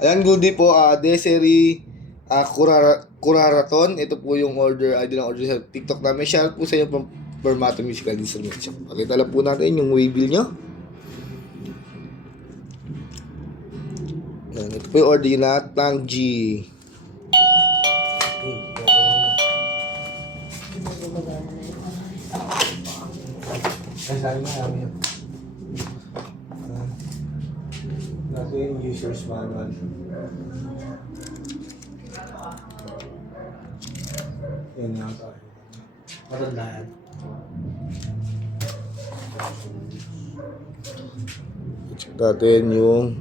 Ayan, goodie po, Desiree Curaraton. Ito po yung order, ID ng order sa TikTok namin. Share po sa inyo from Permato Musical Instruments. Pakita lang po natin yung waybill nyo. Ayan, ito po yung order na Tang G. Ay, sabi mo namin yun. Nato yung user's manual. Yan nga tayo. Matanda yan. Check natin yung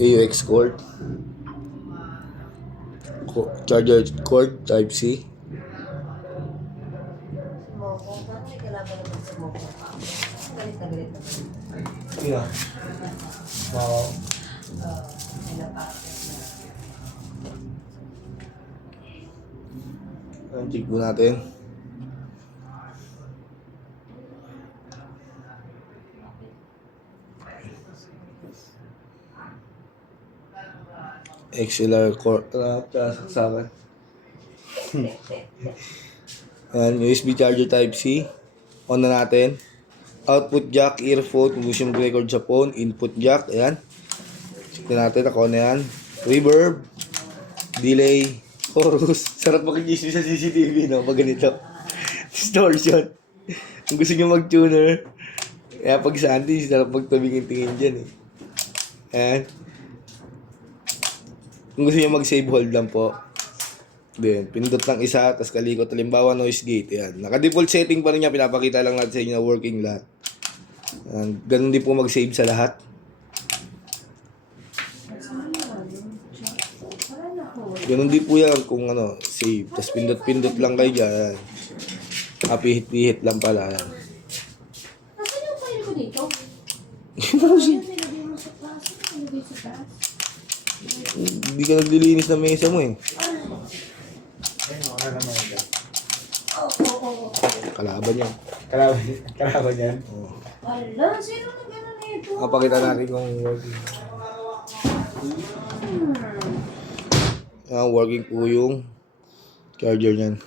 AUX cord. Charger cord Type C. Yeah. Wow. Check po natin. XLR cord. Saksakan. Ayan, USB charger Type C. On na natin. Output jack, earphone, kung gusto mong record sa phone, input jack, ayan. Check natin, ako na yan. Reverb, delay, chorus. Sarap makigisip sa CCTV, no? Pag ganito. Distortion. Kung gusto nyo mag-tuner, kaya pag sa auntie, sarap magtabingin-tingin dyan, eh. Ayan. Kung gusto nyo mag-save, hold lang po. Then, pindot lang isa, tapos kalikot. Halimbawa, noise gate. Ayan. Naka-default setting pa rin niya. Pinapakita lang natin sa inyo na working lahat. Ayan. Ganun din po mag-save sa lahat. Ganun din po yan kung ano, save. Tapos pindot-pindot lang kayo dyan. Pihit-pihit lang pala. Ayan. Nasaan yung file ko dito? Hindi ka naglilinis ng mesa mo eh. Kalaban yan. Kalaban yan? Oo. Wala, sino na gano'n na ito? Kapakita natin kung working. Working po yung charger niyan.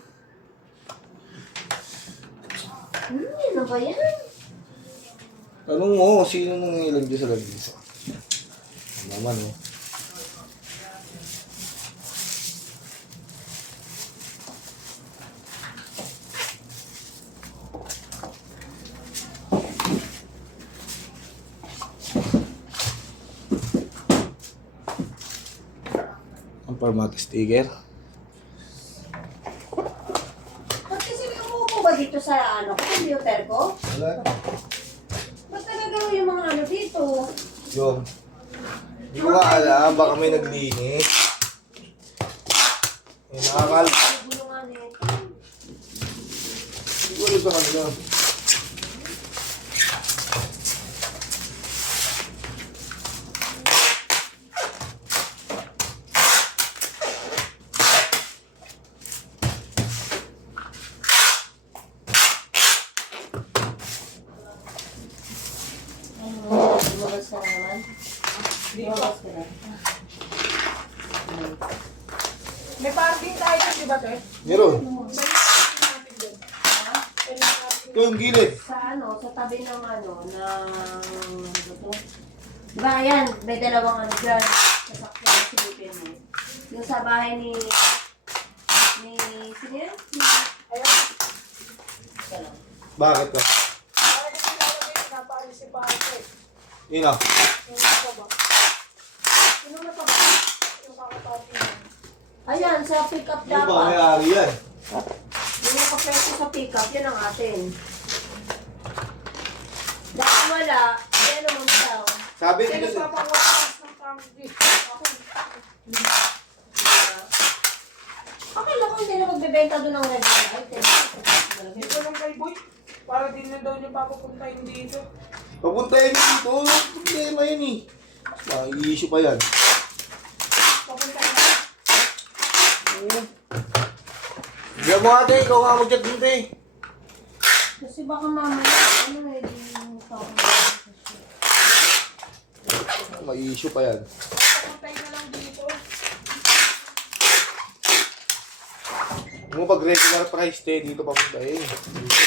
Ano ba yan? Tanong mo, sino nang ilang dyan sa labisa? Ano naman, oh. Ang format sticker. Ba't kasi may umupo ba dito sa computer ko? Wala na. Ba't nagagawin yung mga ano dito? Yung. Hindi ko nga alam, baka may naglinis. Eh, nakakal. Gulungan nito. Hindi ko alam sa kanila. Lumabas ka na naman? Lumabas ka na. May parking tayo dyan, di ba, Te? Meron. May parking natin dyan. Ito yung gilid. Sa sa tabi ng ito. Diba, ayan, may dalawang dyan. Sasakyan, silipin mo. Yung sa bahay ni, sino yan? Ayun. Ito lang. Bakit to? Parang yung nilalagay, pinapaalis si Pate. Yun ah. Yung pa ba? Sino na pa ba? Yung kakatapin niya. Ayan, sa pick-up Ano ba? dapat. May-ari yan. Yung nakapreso sa pick-up, yan ang atin. Dahil wala, yan naman daw. Sabi Kasi dito sa... nagpapawakas ng pangit dito. Akala ko hindi na magbebenta doon ng regular item. Dito lang kay Boy. Para din na daw niya papapuntahin dito. Papuntayin mo dito. Problema yun eh. I-issue pa yan. Papuntahin na. Diyan mo ate, ikaw nga mag-chat dito eh. Kasi baka mamaya, di yung tao. May issue pa yan. Puntay na lang dito. Kung pag regular price, dito papunta eh.